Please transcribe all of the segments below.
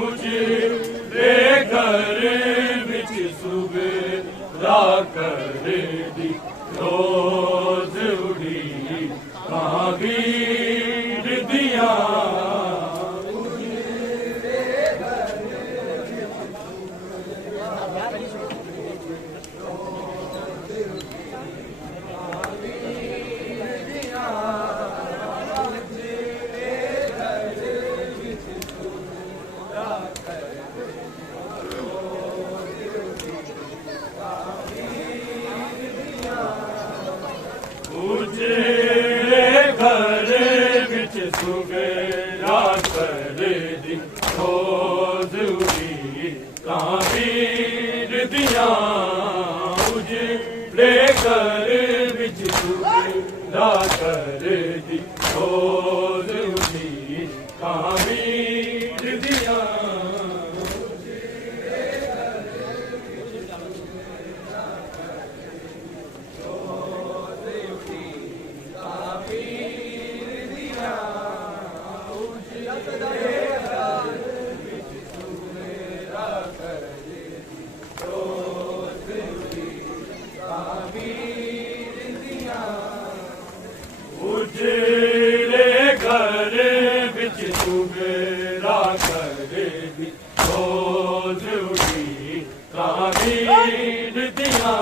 उजड़े घर विच सुबेरा कर दी रोज उड़ी महावीर दिया सुबेरा कर दी रोज उड़ी महावीर दिया उजड़े घर विच सुबेरा कर दी रोज उड़ी महावीर दिया उजड़े घर विच सुबेरा कर दी रोज उड़ी महावीर दिया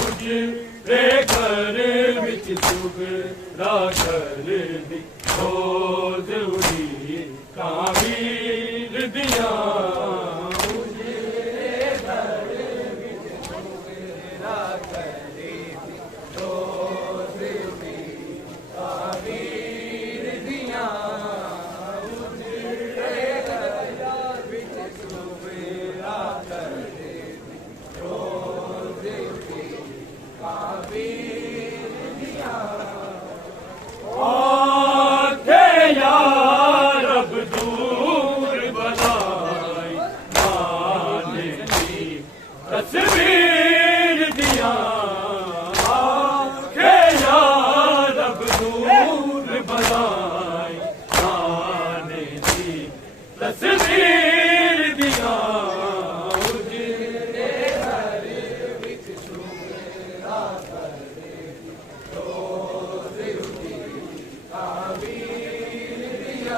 उजड़े घर विच सुबेरा कर दी रोज उड़ी महावीर दिया तस्वीर दिया आखे यार अब दूर बनाई आने दी तस्वीर दिया उजड़े घर विच सुबेरा कर दी रोज उड़ी महावीर दिया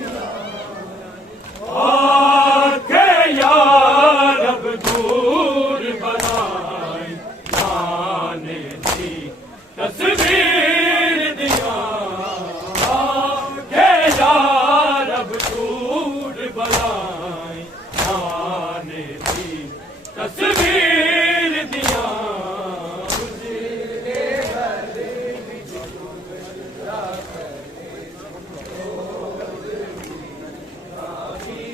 तस्वीर दिया आगे यार अब दूर बनाई आने दी तस्वीर दिया उजड़े घर विच सुबेरा कर दी रोज महावीर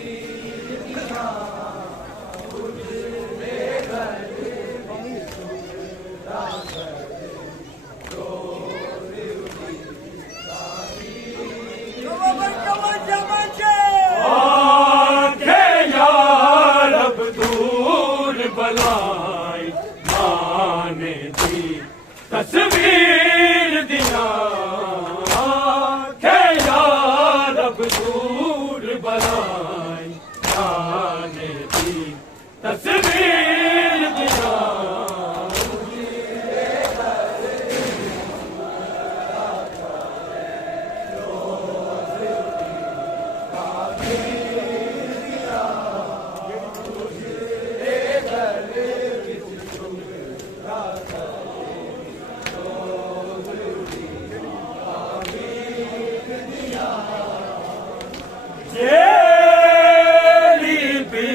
दिया उजड़े घर विच सुबेरा कर बलाई माने दी तस्वीर दिया आखे यार अब दूर बलाई माने दी तस्वीर दिया जेली भी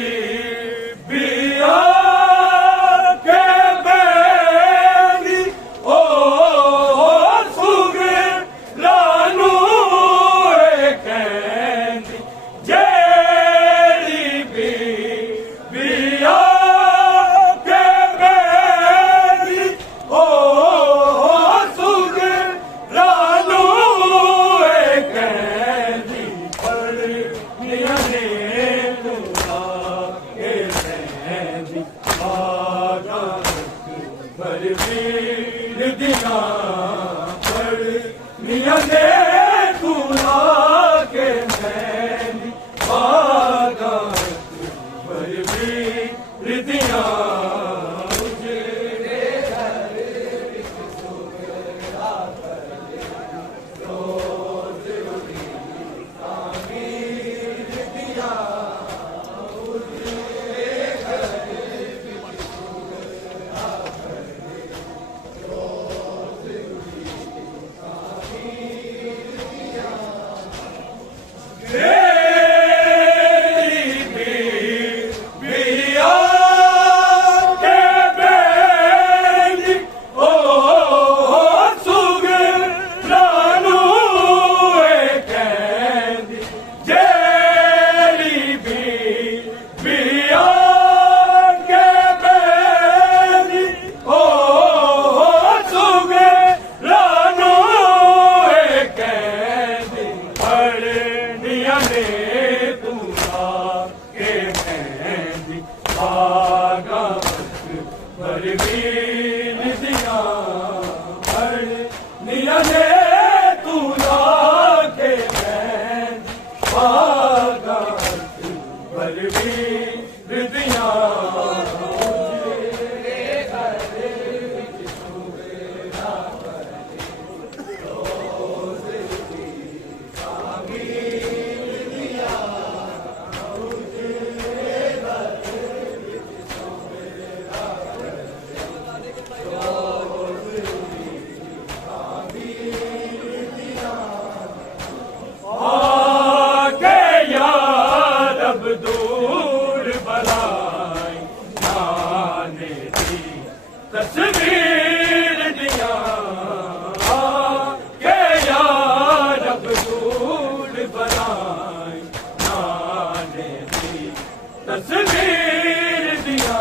परवीन दिया पढ़निया ने तू लाके मैंने बागात परवीन दिया परवीन दिया पढ़निया ने तू लाके मैंने बागात परवीन दिया दूर बनाई जाने दी तस्वीर दिया के यार अब दूर बनाई जाने दी तस्वीर दिया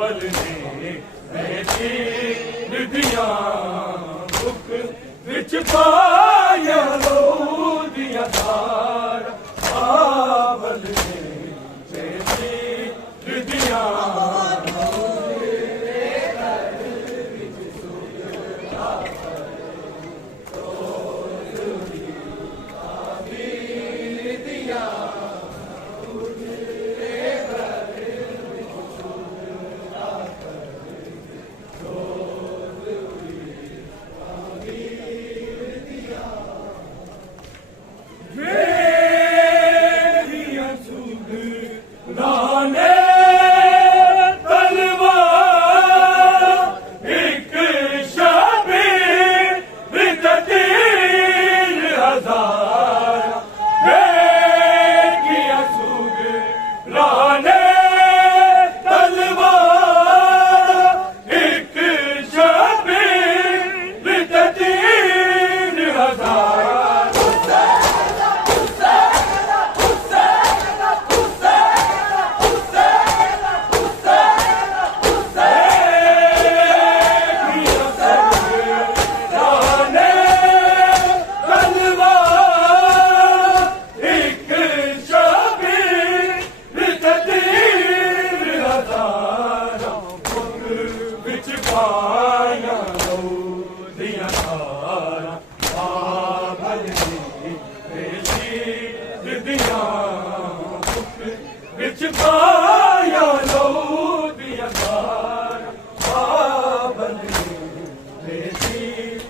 बाबल ने दिया बुक विच पाया लो दिया धार बाबल ने दिया ਵਿੱਚ ਪਾਇਆ ਲਹੂ ਦੀਆਂ ਧਾਰਾਂ ਬਾਬਲ ਨੇ ਬੇਟੀ